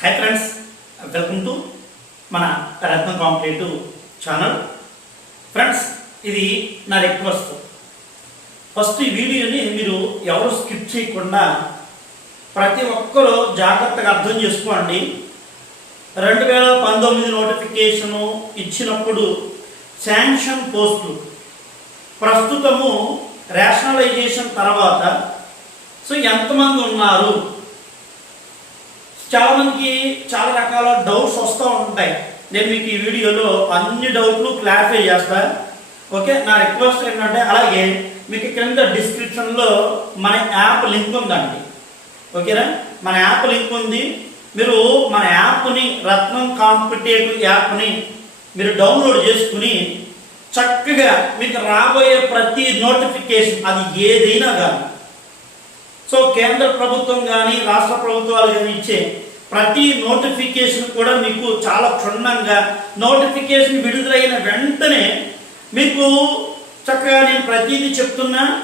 Hi friends welcome to మన రత్న competitive channel friends ఇది నా రిక్వెస్ట్ ఫస్ట్ ఈ వీడియోని మీరు ఎవరు స్కిప్ చేయకుండా ప్రతి ఒక్కరూ జాగ్రత్తగా అర్థం చేసుకోండి. రెండు వేల పంతొమ్మిది నోటిఫికేషను ఇచ్చినప్పుడు శాంక్షన్ పోస్టులు ప్రస్తుతము రేషనలైజేషన్ తర్వాత. సో ఎంతమంది ఉన్నారు? చాలా మందికి చాలా రకాల డౌట్స్ వస్తూ ఉంటాయి. నేను మీకు ఈ వీడియోలో అన్ని డౌట్లు క్లారిఫై చేస్తా. ఓకే నా రిక్వెస్ట్ ఏంటంటే అలాగే మీకు కింద డిస్క్రిప్షన్లో మన యాప్ లింక్ ఉందండి. ఓకేనా మన యాప్ లింక్ ఉంది. మీరు మన యాప్ని రత్నం కాంపిటేటివ్ యాప్ని మీరు డౌన్లోడ్ చేసుకుని చక్కగా మీకు రాబోయే ప్రతి నోటిఫికేషన్ అది ఏదైనా కానీ సో కేంద్ర ప్రభుత్వం కానీ రాష్ట్ర ప్రభుత్వాలు కానీ ఇచ్చే ప్రతి నోటిఫికేషన్ కూడా మీకు చాలా క్షుణ్ణంగా నోటిఫికేషన్ విడుదలైన వెంటనే మీకు చక్కగా నేను ప్రతిదీ చెప్తున్నా.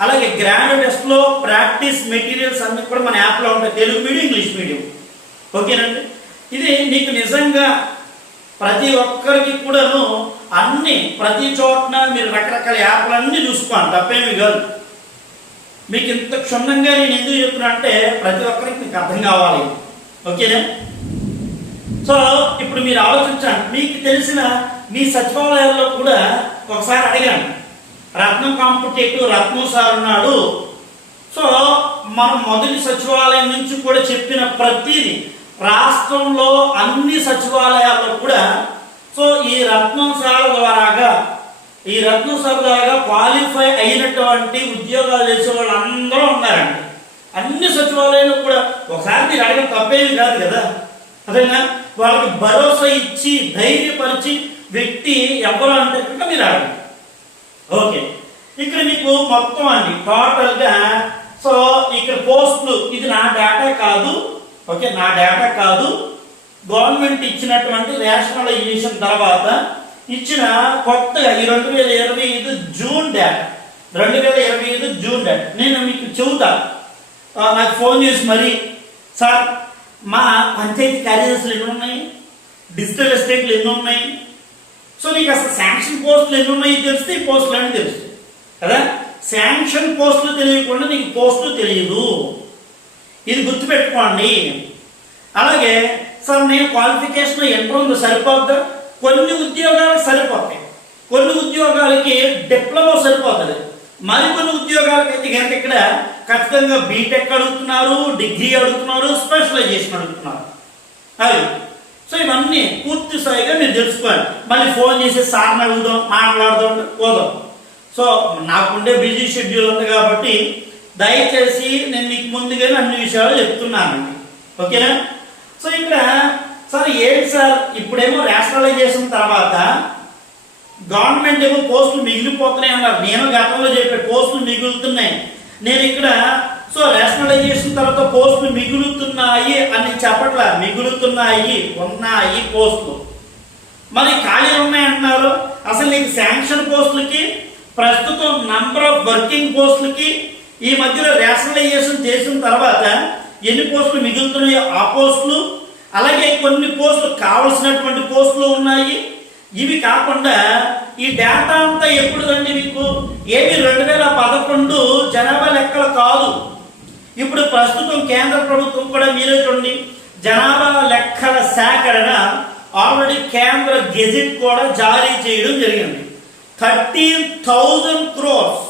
అలాగే గ్రాండ్ టెస్ట్లో ప్రాక్టీస్ మెటీరియల్స్ అన్ని కూడా మన యాప్లో ఉంటాయి. Telugu medium English medium. ఓకేనండి? ఇది మీకు నిజంగా ప్రతి ఒక్కరికి కూడాను అన్ని ప్రతి చోటన మీరు రకరకాల యాప్లన్నీ చూసుకోండి తప్పేమి కాదు. మీకు ఇంత క్షుణ్ణంగా నేను ఎందుకు చెప్తున్నా అంటే ప్రతి ఒక్కరికి మీకు అర్థం కావాలి. ఓకేనా? సో ఇప్పుడు మీరు ఆలోచించండి. మీకు తెలిసిన మీ సచివాలయాల్లో కూడా ఒకసారి అడిగాను. రత్నం కాంపిటేటివ్ రత్నం సార్ ఉన్నాడు. సో మనం మొదటి సచివాలయం నుంచి కూడా చెప్పిన ప్రతిది రాష్ట్రంలో అన్ని సచివాలయాల్లో కూడా సో ఈ రత్నం సార్ ద్వారాగా ఈ రత్న సరదాగా క్వాలిఫై అయినటువంటి ఉద్యోగాలు చేసే వాళ్ళు అందరూ ఉన్నారండి. అన్ని సచివాలయాలు కూడా ఒకసారి మీరు అడగడం తప్పేమి కాదు కదా. అదేనా? వాళ్ళకి భరోసా ఇచ్చి ధైర్యపరిచి వ్యక్తి ఎవరు అంటే కనుక మీరు అడగండి. ఓకే. ఇక్కడ మీకు మొత్తం అండి టోటల్గా సో ఇక్కడ పోస్టులు ఇది నా డేటా కాదు. ఓకే నా డేటా కాదు. గవర్నమెంట్ ఇచ్చినటువంటి రేషనలైజేషన్ తర్వాత ఇచ్చిన కొత్తగా ఈ రెండు వేల ఇరవై ఐదు జూన్ డేటా రెండు వేల ఇరవై ఐదు జూన్ డేటా నేను మీకు చెబుతా. నాకు ఫోన్ చేసి మరి సార్ మా పంచాయతీ కార్యదర్శులు ఎన్ని ఉన్నాయి? డిజిటల్ ఎస్టేట్లు ఎన్ని ఉన్నాయి? సో నీకు అసలు శాంక్షన్ పోస్టులు ఎన్ని ఉన్నాయి తెలిస్తే ఈ పోస్టులు అని తెలుస్తాయి. కదా? శాంక్షన్ పోస్టులు తెలియకుండా నీకు పోస్టులు తెలియదు. ఇది గుర్తుపెట్టుకోండి. అలాగే సార్ నేను క్వాలిఫికేషన్ ఎంటర్ ఉంది సరిపోద్దా? కొన్ని ఉద్యోగాలకు సరిపోతాయి. కొన్ని ఉద్యోగాలకి డిప్లొమా సరిపోతుంది. మరికొన్ని ఉద్యోగాలకు అయితే కనుక ఇక్కడ ఖచ్చితంగా బీటెక్ అడుగుతున్నారు డిగ్రీ అడుగుతున్నారు స్పెషలైజేషన్ అడుగుతున్నారు. అవి. సో ఇవన్నీ పూర్తి స్థాయిగా మీరు తెలుసుకోవాలి. మళ్ళీ ఫోన్ చేసి సార్ని అడుగుదాం మాట్లాడదాం పోదాం. సో నాకుండే బిజీ షెడ్యూల్ ఉంది కాబట్టి దయచేసి నేను మీకు ముందుగానే అన్ని విషయాలు చెప్తున్నానండి. ఓకేనా? సో ఇక్కడ సార్ ఏంటి సార్? ఇప్పుడేమో రేషనలైజేషన్ తర్వాత గవర్నమెంట్ ఏమో పోస్టులు మిగిలిపోతున్నాయి అన్నారు. నేను గతంలో చెప్పే పోస్టులు మిగులుతున్నాయి. నేను ఇక్కడ సో రేషనలైజేషన్ తర్వాత పోస్టులు మిగులుతున్నాయి అని చెప్పట్లా? మిగులుతున్నాయి ఉన్నాయి పోస్టులు. మరి ఖాళీ ఉన్నాయంటున్నారు అసలు నీకు శాంక్షన్ పోస్టులకి ప్రస్తుతం నంబర్ ఆఫ్ వర్కింగ్ పోస్టులకి ఈ మధ్యలో రేషనలైజేషన్ చేసిన తర్వాత ఎన్ని పోస్టులు మిగులుతున్నాయో ఆ పోస్టులు అలాగే కొన్ని పోస్టులు కావలసినటువంటి పోస్టులు ఉన్నాయి. ఇవి కాకుండా ఈ డేటా అంతా ఎప్పుడుదండి మీకు? ఏమి రెండు వేల పదకొండు జనాభా లెక్కలు కాదు. ఇప్పుడు ప్రస్తుతం కేంద్ర ప్రభుత్వం కూడా మీరే చూడండి. జనాభా లెక్కల సేకరణ ఆల్రెడీ కేంద్ర గెజిట్ కూడా జారీ చేయడం జరిగింది. Thirteen thousand crores.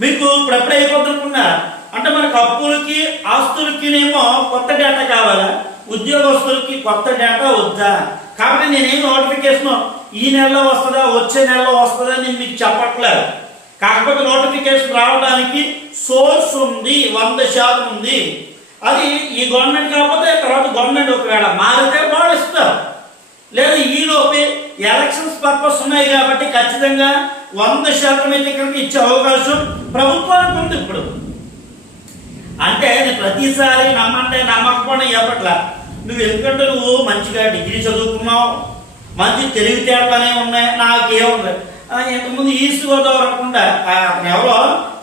మీకు ఇప్పుడు ఎప్పుడు అయిపోతుందనుకున్నా అంటే మనకు అప్పులకి ఆస్తులకినేమో కొత్త డేటా కావాలా? ఉద్యోగస్తులకి కొత్త డేటా వద్దా? కాబట్టి నేనేం నోటిఫికేషన్ ఈ నెలలో వస్తుందా వచ్చే నెలలో వస్తుందా నేను మీకు చెప్పట్లేదు. కాకపోతే నోటిఫికేషన్ రావడానికి సోర్స్ ఉంది వంద శాతం ఉంది. అది ఈ గవర్నమెంట్ కాకపోతే తర్వాత గవర్నమెంట్ ఒకవేళ మారితే వాళ్ళు ఇస్తారు. లేదా ఈ ఎలక్షన్స్ పర్పస్ ఉన్నాయి కాబట్టి ఖచ్చితంగా వంద శాతం అయితే ఇక్కడికి ఇచ్చే అవకాశం ప్రభుత్వానికి ఉంది ఇప్పుడు. అంటే నేను ప్రతిసారి నమ్మంటే నమ్మకపోవడం చెప్పట్లా నువ్వు ఎందుకంటే నువ్వు మంచిగా డిగ్రీ చదువుకున్నావు మంచి తెలివితేటలనే ఉన్నాయి నాకేముంది ఆ, ఇంతకుముందు ఈస్ట్ గోదావరి అనుకుంటా. అతను ఎవరో?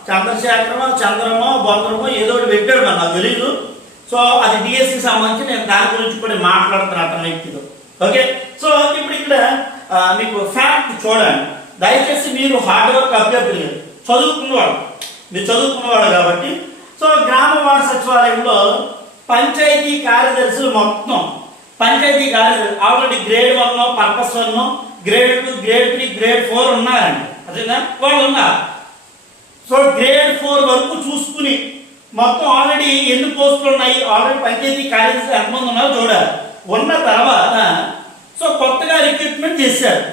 చంద్రశేఖరమో చంద్రమో బొందరమో ఏదో ఒకటి పెట్టాడు మరి నాకు తెలియదు సో అది డిఎస్సి సంబంధించి నేను దాని గురించి కూడా మాట్లాడుతున్నాను అతని వ్యక్తితో. ఓకే? సో ఇప్పుడు ఇక్కడ మీకు ఫ్యాక్ట్ చూడండి. దయచేసి మీరు హార్డ్ వర్క్ అభ్యర్థులు. చదువుకున్నవాడు మీరు చదువుకున్నవాడు కాబట్టి సో గ్రామ వార్డు సచివాలయంలో పంచాయతీ కార్యదర్శులు మొత్తం పంచాయతీ కార్యదర్శి already grade one purpose one grade two grade three grade four ఉన్నారండి. అదేనా వాళ్ళు ఉన్నారు. సో గ్రేడ్ ఫోర్ వరకు చూసుకుని మొత్తం ఆల్రెడీ ఎన్ని పోస్టులు ఉన్నాయి ఆల్రెడీ పంచాయతీ కార్యదర్శులు ఎంతమంది ఉన్నారో చూడాలి. ఉన్న తర్వాత సో కొత్తగా రిక్రూట్మెంట్ చేశారు.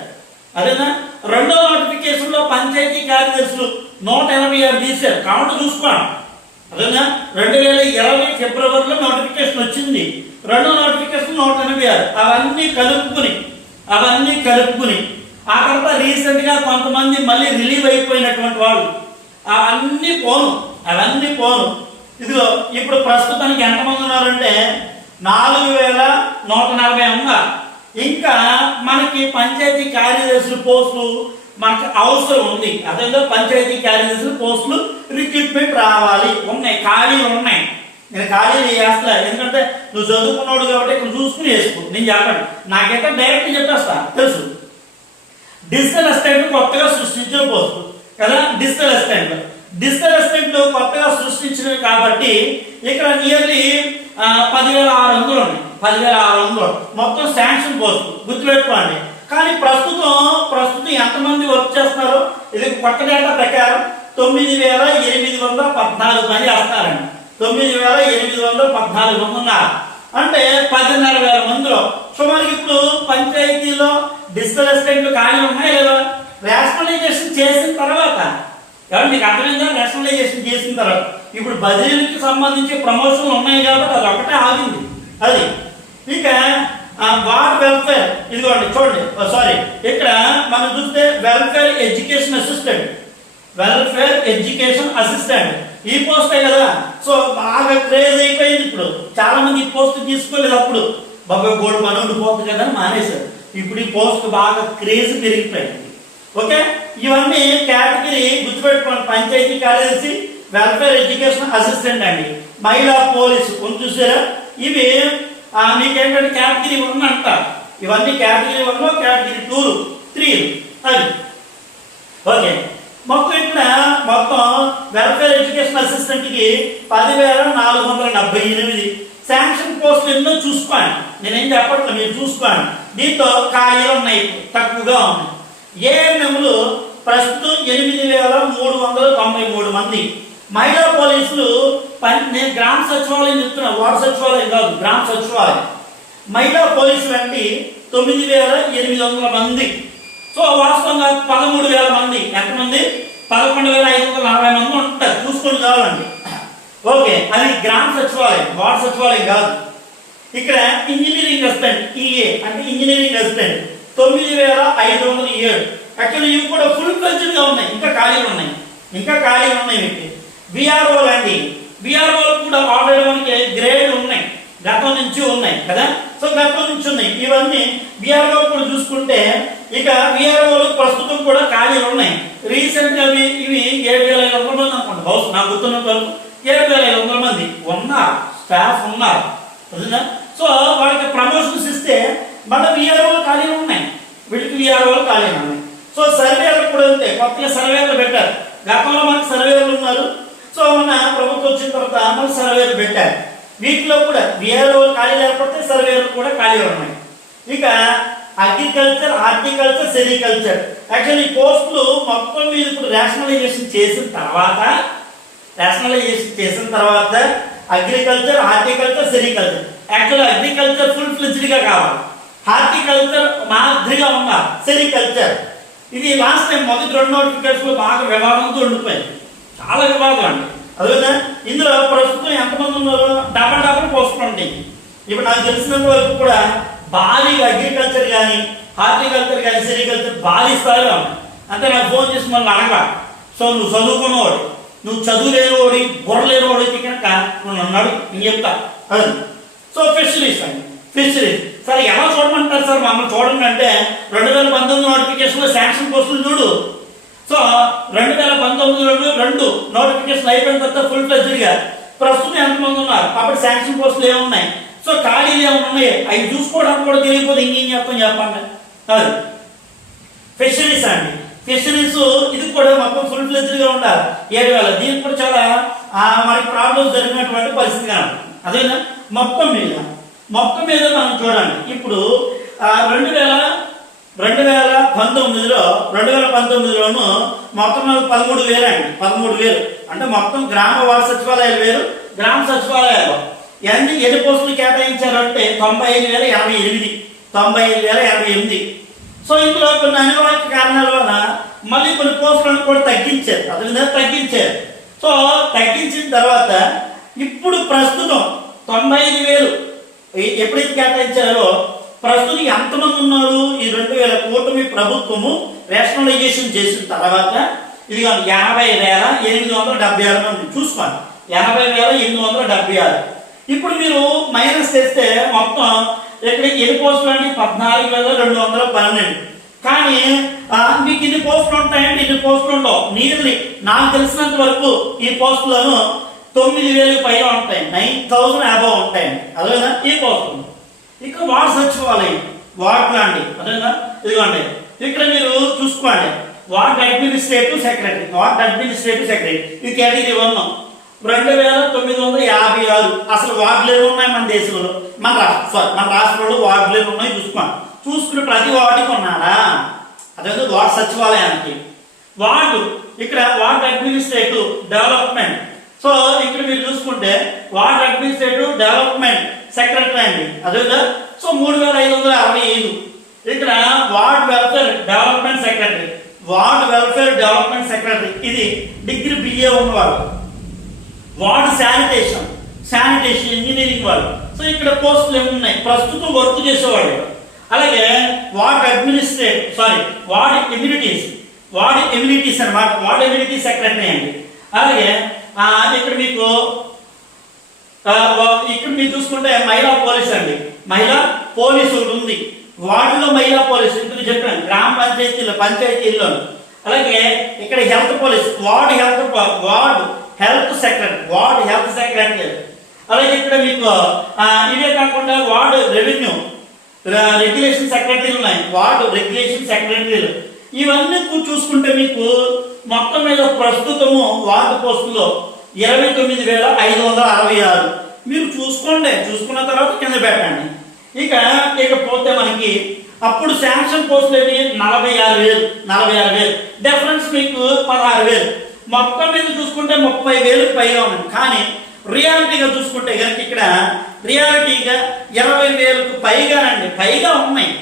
అదేనా రెండో నోటిఫికేషన్లో పంచాయతీ కార్యదర్శులు నూట ఎనభై ఆరు తీశారు. కౌంట్ చూసుకోండి. అదేనా? రెండు వేల ఇరవై ఫిబ్రవరిలో నోటిఫికేషన్ వచ్చింది. రెండో నోటిఫికేషన్ నూట ఎనభై ఆరు. అవన్నీ కలుపుకుని అవన్నీ కలుపుకుని ఆ తర్వాత రీసెంట్గా కొంతమంది మళ్ళీ రిలీవ్ అయిపోయినటువంటి వాళ్ళు అవన్నీ పోను అవన్నీ పోను. ఇదిగో ఇప్పుడు ప్రస్తుతానికి ఎంతమంది ఉన్నారంటే నాలుగు వేల నూట నలభై ఉన్నారు ఇంకా మనకి పంచాయతీ కార్యదర్శుల పోస్టులు మనకి అవసరం ఉంది. అదేదో పంచాయతీ క్యారేజెస్ పోస్టులు రిక్రూట్మెంట్ రావాలి. ఉన్నాయి. ఖాళీలు ఉన్నాయి. నేను ఖాళీలు వేస్తా ఎందుకంటే నువ్వు చదువుకున్నాడు కాబట్టి ఇక్కడ చూసుకుని వేసుకో నేను చెప్పండి నాకైతే డైరెక్ట్ చెప్పేస్తా. తెలుసు. డిజిటల్ అసిస్టెంట్ కొత్తగా సృష్టించిన పోస్ట్. కదా? డిజిటల్ అసిస్టెంట్ డిజిటల్ అసిస్టెంట్ కొత్తగా సృష్టించినవి కాబట్టి ఇక్కడ నియర్లీ పదివేల ఆరు వందలు ఉన్నాయి. పదివేల ఆరు వందలు. మొత్తం శాంక్షన్ పోస్ట్. గుర్తుపెట్టుకోండి. కానీ ప్రస్తుతం ప్రస్తుతం ఎంతమంది వర్క్ చేస్తున్నారు? ఇది కొత్త డేటా ప్రకారం తొమ్మిది వేల ఎనిమిది వందల పద్నాలుగు మంది వస్తున్నారండి. తొమ్మిది వేల ఎనిమిది వందల పద్నాలుగు మంది ఉన్నారు. అంటే పదిన్నర వేల మందిలో. సుమారు ఇప్పుడు పంచాయతీలో డిజిటల్ అసిస్టెంట్లు కానీ ఉన్నాయి లేదా? రేషనలైజేషన్ చేసిన తర్వాత ఎవరు మీకు అర్థమైందా? రేషనలైజేషన్ చేసిన తర్వాత. ఇప్పుడు బదిలీకి సంబంధించి ప్రమోషన్లు ఉన్నాయి కాబట్టి అది ఒకటే ఆగింది. అది. ఇక వార్ వెల్ఫేర్ ఇదిగోండి చూడండి సారీ ఇక్కడ మనం చూస్తే welfare education assistant welfare education assistant. ఈ పోస్టే కదా. సో బాగా క్రేజ్ అయిపోయింది ఇప్పుడు. చాలా మంది ఈ పోస్ట్ తీసుకోలేదు అప్పుడు. బాబా గోడు మనోడు పోస్ట్ కదా మానేశారు. ఇప్పుడు ఈ పోస్ట్ బాగా క్రేజ్ పెరిగిపోయింది. ఓకే? ఇవన్నీ కేటగిరీ గుర్తుపెట్టుకోండి. పంచాయతీ కార్యదర్శి వెల్ఫేర్ ఎడ్యుకేషన్ అసిస్టెంట్ అండి. మహిళా పోలీసు కొంచెం చూసారా? ఇవి మీకేంటంటే కేటగిరీ వన్ అంటారు ఇవన్నీ category one category two three అది ఓకే. మొత్తం ఇక్కడ మొత్తం వెల్ఫేర్ ఎడ్యుకేషన్ అసిస్టెంట్కి పదివేల నాలుగు వందల డెబ్బై ఎనిమిది. శాంక్షన్ పోస్టులు ఎన్నో చూసుకోండి. నేనేం చెప్పట్లేదు మీరు చూసుకోండి. దీంతో ఖాళీలు ఉన్నాయి తక్కువగా ఉన్నాయి. ఏఎంఎంలు ప్రస్తుతం ఎనిమిది వేల మూడు వందల తొంభై మూడు మంది. మహిళా పోలీసులు పని నేను గ్రామ సచివాలయం చెప్తున్నా వార్డు సచివాలయం కాదు గ్రామ సచివాలయం. మహిళా పోలీసులు అండి తొమ్మిది వేల ఎనిమిది వందల మంది. సో వాస్తవంగా పదమూడు వేల మంది. ఎంతమంది పదకొండు వేల ఐదు వందల నలభై మంది ఉంటారు. చూసుకొని కావాలండి ఓకే అది గ్రామ సచివాలయం వార్డు సచివాలయం కాదు. ఇక్కడ ఇంజనీరింగ్ అసిస్టెంట్ ఈఏ అంటే ఇంజనీరింగ్ అసిస్టెంట్ తొమ్మిది వేల ఐదు వందల ఏడు. యాక్చువల్లీ ఇవి కూడా ఫుల్ ఫ్లెజ్డ్గా ఉన్నాయి. ఇంకా ఖాళీలు ఉన్నాయి. ఇంకా ఖాళీలు ఉన్నాయి మీకు విఆర్ఓలు అండి. విఆర్ఓలు కూడా ఆల్రెడీ మనకి గ్రేడ్ ఉన్నాయి. గతం నుంచి ఉన్నాయి కదా? సో గతం నుంచి ఉన్నాయి. ఇవన్నీ విఆర్ఓ కూడా చూసుకుంటే ఇక విఆర్ఓలు ప్రస్తుతం కూడా ఖాళీలు ఉన్నాయి. రీసెంట్గా ఇవి ఏడు వేల ఐదు వందల మంది అనుకోండి. బహుశా నాకు గుర్తున్నంత వరకు ఏడు వేల ఐదు వందల మంది ఉన్నారు. స్టాఫ్ ఉన్నారు. అర్థమైందా? సో వాళ్ళకి ప్రమోషన్స్ ఇస్తే మన విఆర్ఓలు ఖాళీలు ఉన్నాయి. వీళ్ళకి విఆర్ఓలు ఖాళీలు ఉన్నాయి. సో సర్వేలు కూడా అంతే. కొత్తగా సర్వేలు పెట్టారు. గతంలో మనకి సర్వేలు ఉన్నారు. సో మన ప్రభుత్వం వచ్చిన తర్వాత మన సర్వేలు పెట్టారు. వీటిలో కూడా వీఆర్ఓ ఖాళీలు ఏర్పడితే సర్వేలు కూడా ఖాళీలు ఉన్నాయి. ఇక అగ్రికల్చర్ హార్టికల్చర్ సెరికల్చర్. యాక్చువల్లీ ఈ పోస్టులు మొత్తం మీద ఇప్పుడు రేషనలైజేషన్ చేసిన తర్వాత రేషనలైజేషన్ చేసిన తర్వాత agriculture horticulture sericulture. Actual agriculture full ఫ్లెజ్డ్గా కావాలి. హార్టికల్చర్ మాదిరిగా ఉండాలి. సెరికల్చర్. ఇది లాస్ట్ టైం మొదటి రెండు నోటిఫికేషన్లు బాగా వివాదంతో ఉండిపోయింది. చాలా వివాదం అండి అదేనా ఇందులో ప్రస్తుతం ఎంతమంది ఉన్నారు డబల్ డబల్ పోస్టులు ఉంటాయి ఇప్పుడు నాకు తెలిసినంత వరకు కూడా భారీగా అగ్రికల్చర్ కానీ హార్టికల్చర్ కానీ సెరికల్చర్ భారీ స్థాయిలో ఉంది. అంటే నాకు ఫోన్ చేసి మళ్ళీ అడగా సో నువ్వు చదువుకున్నవాడు నువ్వు చదువు లేనివాడి బుర్ర లేనివాడు అయితే కనుక నువ్వు అన్నాడు నేను చెప్తా. అది. సో ఫిషరీస్ అండి. ఫిషరీస్ సరే ఎలా చూడమంటారు సార్ మమ్మల్ని? చూడండి అంటే రెండు వేల పంతొమ్మిది నోటిఫికేషన్లో శాంక్షన్ పోస్టులు చూడు. సో రెండు వేల పంతొమ్మిదిలో రెండు నోటిఫికేషన్ అయిపోయిన తర్వాత ఫుల్ ఫ్లెజ్డ్గా ప్రస్తుతం ఎంతమంది ఉన్నారు? అప్పుడు శాంక్షన్ పోస్టులు ఏమున్నాయి? సో ఖాళీలు ఏమైనా ఉన్నాయి? అవి చూసుకోవడానికి కూడా తెలియకపోతే ఇంకేం చెప్తాం చెప్పండి. అది. ఫిషరీస్ అండి. ఫిషరీస్ ఇది కూడా మొత్తం ఫుల్ ఫ్లెజ్డ్గా ఉండాలి. ఏడు వేల. దీనికి కూడా చాలా మనకి ప్రాబ్లమ్స్ జరిగినటువంటి పరిస్థితి కాదు. అదేనా? మొత్తం మీద. మొత్తం మీద మనం చూడండి. ఇప్పుడు రెండు వేల రెండు వేల పంతొమ్మిదిలో రెండు వేల పంతొమ్మిదిలోను మొత్తం పదమూడు వేలు అండి పదమూడు వేలు. అంటే మొత్తం గ్రామ వార్డు సచివాలయాలు వేరు గ్రామ సచివాలయాలు. ఎన్ని ఎన్ని పోస్టులు కేటాయించారంటే తొంభై ఐదు వేల యాభై ఎనిమిది తొంభై ఐదు వేల యాభై ఎనిమిది. సో ఇందులో కొన్ని అనివార్య కారణాల వల్ల మళ్ళీ కొన్ని పోస్టులను కూడా తగ్గించారు. అతని మీద తగ్గించారు. సో తగ్గించిన తర్వాత ఇప్పుడు ప్రస్తుతం తొంభై ఐదు వేలు ఎప్పుడైతే కేటాయించారో ప్రస్తుతం ఎంతమంది ఉన్నారు? ఈ రెండు వేల కూటమి ప్రభుత్వము రేషనలైజేషన్ చేసిన తర్వాత ఇది ఎనభై వేల ఎనిమిది వందల డెబ్బై ఆరు మంది చూసుకోండి. ఎనభై వేల ఎనిమిది వందల డెబ్బై ఆరు. ఇప్పుడు మీరు మైనస్ చేస్తే మొత్తం ఇక్కడ ఎన్ని పోస్టులు అంటే పద్నాలుగు వేల రెండు వందల పన్నెండు. కానీ మీకు ఇన్ని పోస్టులు ఉంటాయంటే ఇన్ని పోస్టులు ఉండవు. నియర్లీ నాకు తెలిసినంత వరకు ఈ పోస్టులను తొమ్మిది వేలు పైన ఉంటాయి. నైన్ థౌసండ్ అబవ్ ఉంటాయి అదేనా ఈ పోస్టులు ఇక వార్డ్ సచివాలయం వార్డ్ ప్లాండి అదేనా ఇదిగోండి ఇక్కడ మీరు చూసుకోండి. Ward administrative secretary ward administrative secretary. ఇది కేటగిరీ వన్ రెండు వేల తొమ్మిది వందల యాభై ఆరు. అసలు వార్డులు ఏమి ఉన్నాయి మన దేశంలో? మన రాష్ట్ర సారీ మన రాష్ట్రంలో వార్డులు ఏమి ఉన్నాయి చూసుకోండి. చూసుకుని ప్రతి వార్డుకి ఉన్నారా అదే వార్డ్ సచివాలయానికి. వార్డు ఇక్కడ వార్డ్ అడ్మినిస్ట్రేటివ్ డెవలప్మెంట్. సో ఇక్కడ మీరు చూసుకుంటే వార్డ్ అడ్మినిస్ట్రేటివ్ డెవలప్మెంట్ సెక్రటరీ అండి అదే సో మూడు వేల ఐదు వందల అరవై ఐదు. ఇక్కడ ward welfare development secretary ward welfare development secretary ఇది డిగ్రీ బిఏ ఉన్నవాళ్ళు వార్డ్ శానిటేషన్ శానిటేషన్ ఇంజనీరింగ్ వాళ్ళు. సో ఇక్కడ పోస్టులు ఏమి ఉన్నాయి? ప్రస్తుతం వర్క్ చేసేవాళ్ళు. అలాగే ward administrate sorry ward amenities ward amenities అన్నమాట. వార్డ్ ఎమ్యూనిటీ సెక్రటరీ అండి. అలాగే ఇక్కడ మీకు ఇక్కడ మీరు చూసుకుంటే మహిళా పోలీస్ అండి. మహిళా పోలీస్ ఒకటి ఉంది. వార్డులో మహిళా పోలీస్ ఇందుకు చెప్పాను గ్రామ పంచాయతీలో పంచాయతీల్లో. అలాగే ఇక్కడ health police ward health ward health secretary ward health secretary అలాగే ఇక్కడ మీకు ఇవే కాకుండా వార్డ్ రెవెన్యూ రెగ్యులేషన్ సెక్రటరీలు ఉన్నాయి. వార్డు రెగ్యులేషన్ సెక్రటరీలు. ఇవన్నీ చూసుకుంటే మీకు మొత్తం మీద ప్రస్తుతము వార్డు పోస్టులో ఇరవై తొమ్మిది వేల ఐదు వందల అరవై ఆరు. మీరు చూసుకోండి చూసుకున్న తర్వాత కింద పెట్టండి. ఇక ఇకపోతే మనకి అప్పుడు శాంక్షన్ పోస్టులు నలభై ఆరు వేలు నలభై ఆరు వేలు. డిఫరెన్స్ మీకు పదహారు వేలు. మొత్తం మీద చూసుకుంటే ముప్పై వేలు పైగా ఉంది. కానీ రియాలిటీగా చూసుకుంటే కనుక ఇక్కడ రియాలిటీగా ఇరవై వేలకు పైగానండి పైగా ఉన్నాయి.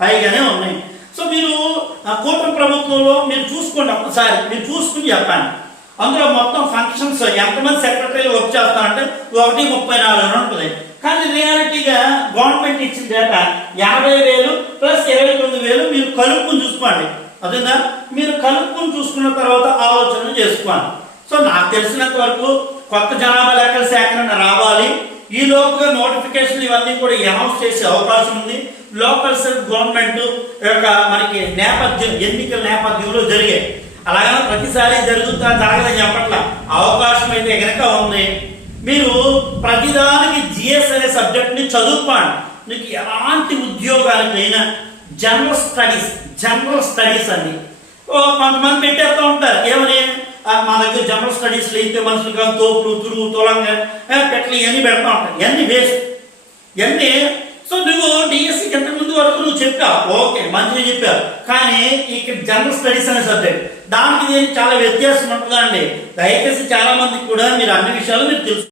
పైగానే ఉన్నాయి. సో మీరు కూటమి ప్రభుత్వంలో మీరు చూసుకోండి ఒక్కసారి. మీరు చూసుకుని చెప్పండి. అందులో మొత్తం ఫంక్షన్స్ ఎంతమంది సెక్రటరీలు వర్క్ చేస్తారంటే ఒకటి ముప్పై నాలుగు ఉంటుంది. కానీ రియాలిటీగా గవర్నమెంట్ ఇచ్చిన డేటా యాభై వేలు ప్లస్ ఇరవై తొమ్మిది వేలు మీరు కలుపుకుని చూసుకోండి. అదేనా మీరు కలుపుకుని చూసుకున్న తర్వాత ఆలోచన చేసుకోండి సో నాకు తెలిసినంత వరకు కొత్త జనాభా లెక్కల సేకరణ రావాలి. ఈ లోపుగా నోటిఫికేషన్ ఇవన్నీ కూడా అనౌన్స్ చేసే అవకాశం ఉంది. లోకల్ సెల్ఫ్ గవర్నమెంట్ యొక్క మనకి నేపథ్యం ఎన్నికల నేపథ్యంలో జరిగాయి. అలాగే ప్రతిసారి జరుగుతా జరగదని చెప్పట్లా. అవకాశం అయితే కనుక ఉంది. మీరు ప్రతిదానికి జిఎస్ అనే సబ్జెక్ట్ని చదువుకోండి. మీకు ఎలాంటి ఉద్యోగాలకైనా జనరల్ స్టడీస్ జనరల్ స్టడీస్ అని ఓ కొంతమంది పెట్టేస్తూ ఉంటారు. ఏమని? మా దగ్గర జనరల్ స్టడీస్ అయితే మనుషులు కాదు తోపులు తురుగు తొలంగా పెట్టలు ఇవన్నీ పెడతా ఉంటారు. ఇవన్నీ వేస్ట్. ఇవన్నీ సో నువ్వు డిఎస్సి ఇంతకు ముందు వరకు నువ్వు చెప్పావు ఓకే మంచిగా చెప్పావు కానీ ఇక్కడ జనరల్ స్టడీస్ అనే సబ్జెక్ట్ దానికి దీనికి చాలా వ్యత్యాసం ఉంటుందండి. దయచేసి చాలా మందికి కూడా మీరు అన్ని విషయాలు మీరు తెలుసు